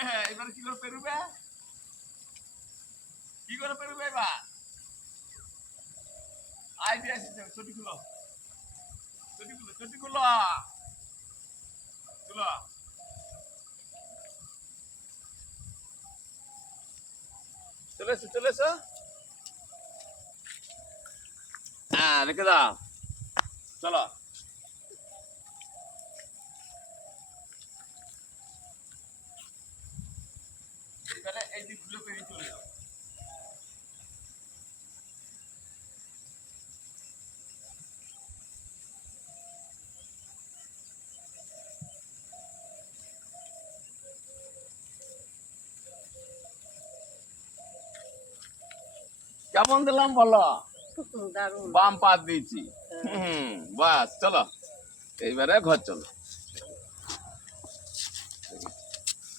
এবারে কি করে পেরুবে? কি করে পেরুবে এবার? আইডিয়া এসেছে, ছুটি খুলো, ছুটি খুলো, ছুটি খুলো, খুলো। চলে এসো, চলে এসো। হ্যাঁ, রেখে দাও। চলো। এবারে এই দিকগুলো পেরিয়ে চলে যাও। কেমন দিলাম বলো? দারুণ। বাম পা দিয়েছি। বাস চলো, এইবারে ঘর চলো।